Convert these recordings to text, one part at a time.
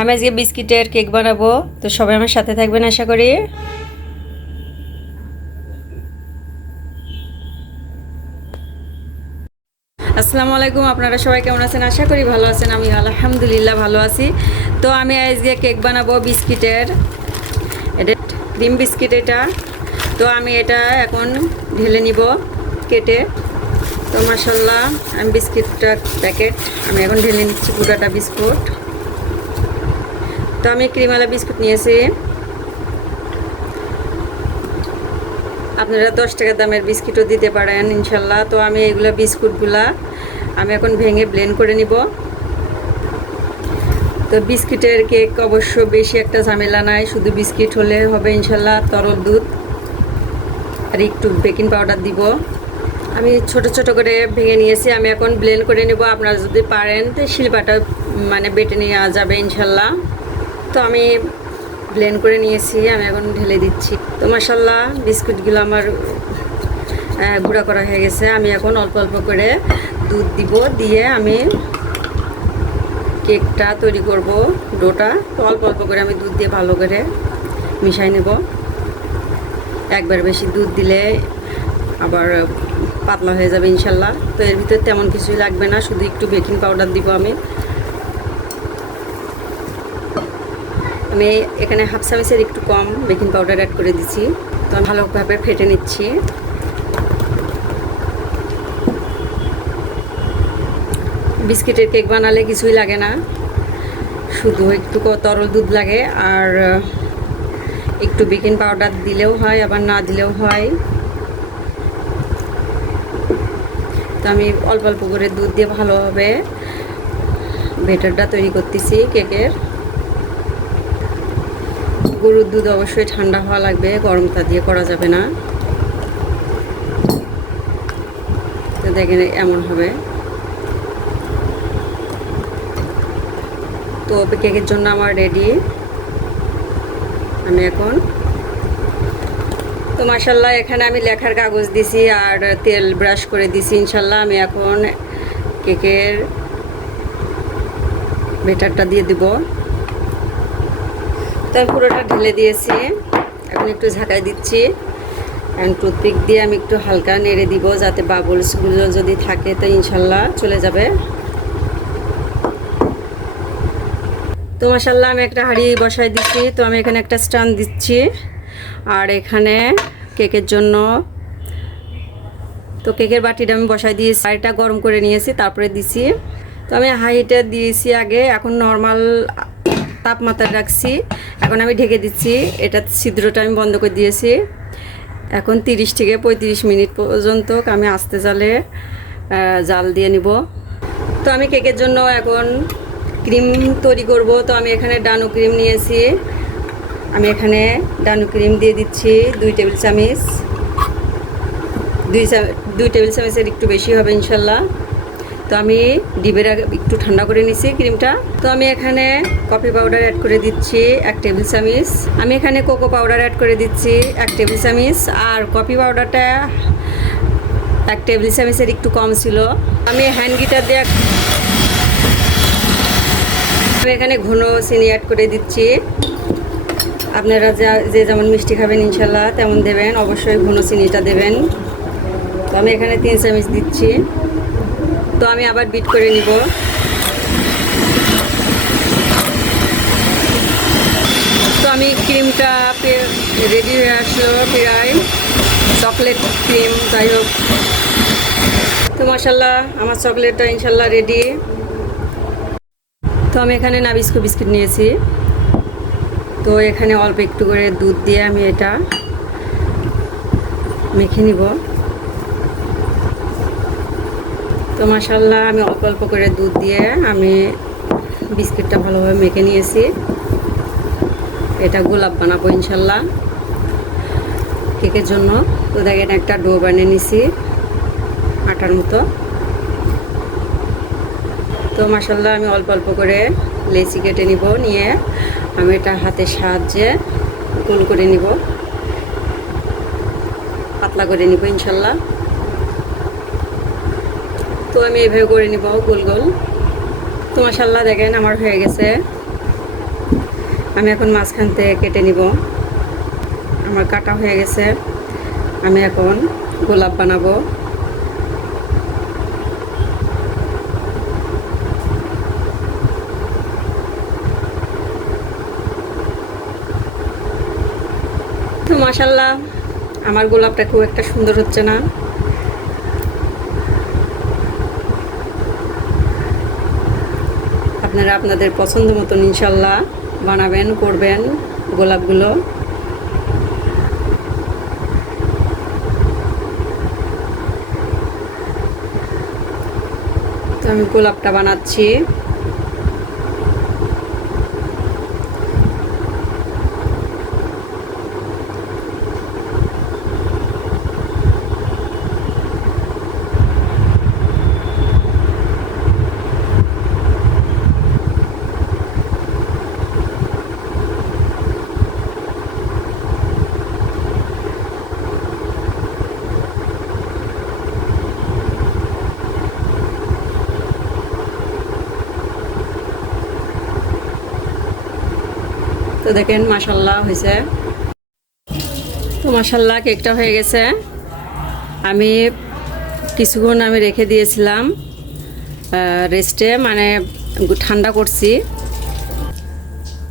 আমি আজকে বিস্কিটের কেক বানাবো, তো সবাই আমার সাথে থাকবেন আশা করি। আসসালামু আলাইকুম, আপনারা সবাই কেমন আছেন? আশা করি ভালো আছেন আমি আলহামদুলিল্লাহ ভালো আছি। তো আমি আজকে কেক বানাবো বিস্কিটের। এটা ক্রিম বিস্কিট এটা। তো আমি এটা এখন ঢেলে নিব কেটে। তো মাসাল্লাহ আমি বিস্কিটটা প্যাকেট, আমি এখন ঢেলে নিচ্ছি পুরাটা বিস্কুট। তো আমি ক্রিমালা বিস্কুট নিয়েছি। আপনারা দশ টাকা দামের বিস্কিটও দিতে পারেন, ইনশাল্লাহ। তো আমি এইগুলো বিস্কুটগুলা আমি এখন ভেঙে ব্লেন্ড করে নিব। তো বিস্কিটের কেক অবশ্য বেশি একটা ঝামেলা নাই, শুধু বিস্কিট হলে হবে ইনশাল্লাহ, তরল দুধ। আর একটু বেকিং পাউডার দিব। আমি ছোট ছোট করে ভেঙে নিয়েছি, আমি এখন ব্লেন্ড করে নেব। আপনারা যদি পারেন, তো শিলপাটা মানে বেটে নেওয়া যাবে ইনশাল্লাহ। তো আমি ব্লেন্ড করে নিয়েছি, আমি এখন ঢেলে দিচ্ছি। তো মাসাল্লাহ বিস্কুটগুলো আমার গুঁড়া করা হয়ে গেছে। আমি এখন অল্প অল্প করে দুধ দিব, দিয়ে আমি কেকটা তৈরি করব, ডোটা। তো অল্প অল্প করে আমি দুধ দিয়ে ভালো করে মিশাই নেব। একবার বেশি দুধ দিলে আবার পাতলা হয়ে যাবে ইনশাল্লাহ তো এর ভিতরে তেমন কিছুই লাগবে না, শুধু একটু বেকিং পাউডার দিব আমি। আমি এখানে হাফ চামচের একটু কম বেকিং পাউডার অ্যাড করে দিচ্ছি। তো ভালোভাবে ফেটে নিচ্ছি। বিস্কিটের কেক বানালে কিছুই লাগে না। শুধু একটু তরল দুধ লাগে আর একটু বেকিং পাউডার দিলেও হয়, আবার না দিলেও হয়। তো আমি অল্প অল্প করে দুধ দিয়ে ভালোভাবে বেটারটা তৈরি করতেছি কেকের। গরুর দুধ অবশ্যই ঠান্ডা হওয়া লাগবে, গরমটা দিয়ে করা যাবে না। তো দেখেন এমন হবে। তো কেকের জন্য আমার রেডি আমি এখন তো মাসাল্লাহ এখানে আমি লেখার কাগজ দিছি আর তেল ব্রাশ করে দিছি ইনশাল্লাহ আমি এখন কেকের বেটারটা দিয়ে দিব। তো আমি পুরোটা ঢেলে দিয়েছি। এখন একটু ঝাঁকাই দিচ্ছি। এখন টুথপিক দিয়ে আমি একটু হালকা নেড়ে দিব যাতে বাবলসগুলো যদি থাকে তো ইনশাল্লাহ চলে যাবে। তো মাসাল্লাহ আমি একটা হাঁড়ি বসাই দিচ্ছি। তো আমি এখানে একটা স্ট্যান্ড দিচ্ছি। আর এখানে কেকের জন্য তো কেকের বাটিটা আমি বসাই দিয়েছি। হাঁড়িটা গরম করে নিয়েছি, তারপরে দিছি। তো আমি হাইটা দিয়েছি আগে। এখন নর্মাল তাপমাত্রা রাখছি। এখন আমি ঢেকে দিচ্ছি। এটা ছিদ্রটা আমি বন্ধ করে দিয়েছি। এখন তিরিশ থেকে পঁয়ত্রিশ মিনিট পর্যন্ত আমি আস্তে জালে জাল দিয়ে নিব। তো আমি কেকের জন্য এখন ক্রিম তৈরি করব। তো আমি এখানে ডানু ক্রিম নিয়েছি। আমি এখানে ডানু ক্রিম দিয়ে দিচ্ছি দুই টেবিল চামচ। দুই দুই টেবিল চামচের একটু বেশি হবে ইনশাল্লাহ। তো আমি ডিবের আগে একটু ঠান্ডা করে নিছি ক্রিমটা। তো আমি এখানে কফি পাউডার অ্যাড করে দিচ্ছি, এক টেবিল চামচ। আমি এখানে কোকো পাউডার অ্যাড করে দিচ্ছি, এক টেবিল চামচ। আর কফি পাউডারটা এক টেবিল চামচের একটু কম ছিল। আমি হ্যান্ড গিটার দিয়ে আমি এখানে ঘন চিনি অ্যাড করে দিচ্ছি। আপনারা যা, যে যেমন মিষ্টি খাবেন ইনশাল্লাহ, তেমন দেবেন। অবশ্যই ঘন চিনিটা দেবেন। তো আমি এখানে তিন চামিচ দিচ্ছি। তো আমি আবার বিট করে নিব। তো আমি ক্রিমটা রেডি হয়ে আসলো প্রায়। চকলেট ক্রিম যাই হোক। তো মাসাল্লাহ আমার চকলেটটা ইনশাল্লাহ রেডি তো আমি এখানে নাবিস্কো বিস্কিট নিয়েছি। তো এখানে অল্প একটু করে দুধ দিয়ে আমি এটা মেখে নিব। তো মাসাল্লাহ আমি অল্প অল্প করে দুধ দিয়ে আমি বিস্কিটটা ভালোভাবে মেখে নিয়েছি। এটা গোলাপ বানাবো ইনশাল্লাহ কেকের জন্য। তো দেখেন একটা ডো বানিয়ে নিছি, আটার মতো। তো মাসাল্লাহ আমি অল্প অল্প করে লেচি কেটে নিব, নিয়ে আমি এটা হাতের সাহায্যে গোল করে নিব। পাতলা করে নিব ইনশাল্লাহ তো আমি এভাবে করে নিব, গোল গোল। তো মাসাল্লাহ দেখেন, আমার হয়ে গেছে। আমি এখন মাঝখান থেকে কেটে নিব। আমার কাটা হয়ে গেছে। আমি এখন গোলাপ বানাবো। তো মাসাল্লাহ আমার গোলাপটা খুব একটা সুন্দর হচ্ছে না। আপনারা আপনাদের পছন্দ মতন ইনশাল্লাহ বানাবেন করবেন গোলাপগুলো। তো আমি গোলাপটা বানাচ্ছি। তো দেখেন মাসাল্লাহ হয়েছে। তো মাসাল্লাহ কেকটা হয়ে গেছে। আমি কিছুক্ষণ আমি রেখে দিয়েছিলাম রেস্টে মানে ঠান্ডা করছি।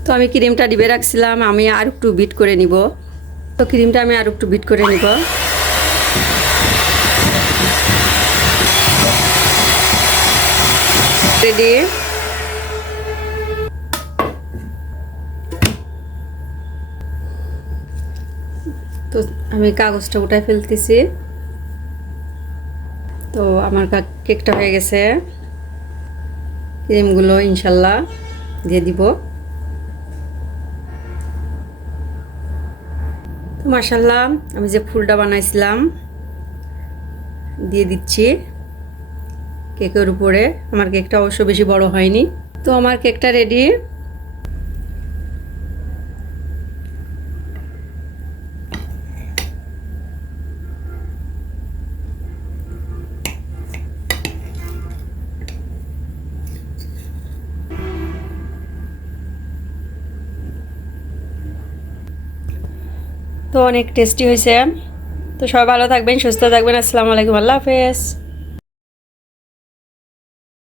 তো আমি ক্রিমটা ডিবে রাখছিলাম, আমি আর একটু বিট করে নিব। তো ক্রিমটা আমি আর একটু বিট করে নিব। রেডি তো আমি কাগজটা উঠায় ফেলতেছি। তো আমার কেকটা হয়ে গেছে। ক্রিমগুলো ইনশাল্লাহ দিয়ে দিব। তো মাসাল্লাহ আমি যে ফুলটা বানাইছিলাম, দিয়ে দিচ্ছি কেকের উপরে। আমার কেকটা অবশ্য বেশি বড় হয়নি। তো আমার কেকটা রেডি তো অনেক টেস্টি হয়েছে। তো সবাই ভালো থাকবেন সুস্থ থাকবেন। আসসালামু আলাইকুম আল্লাহ হাফেজ।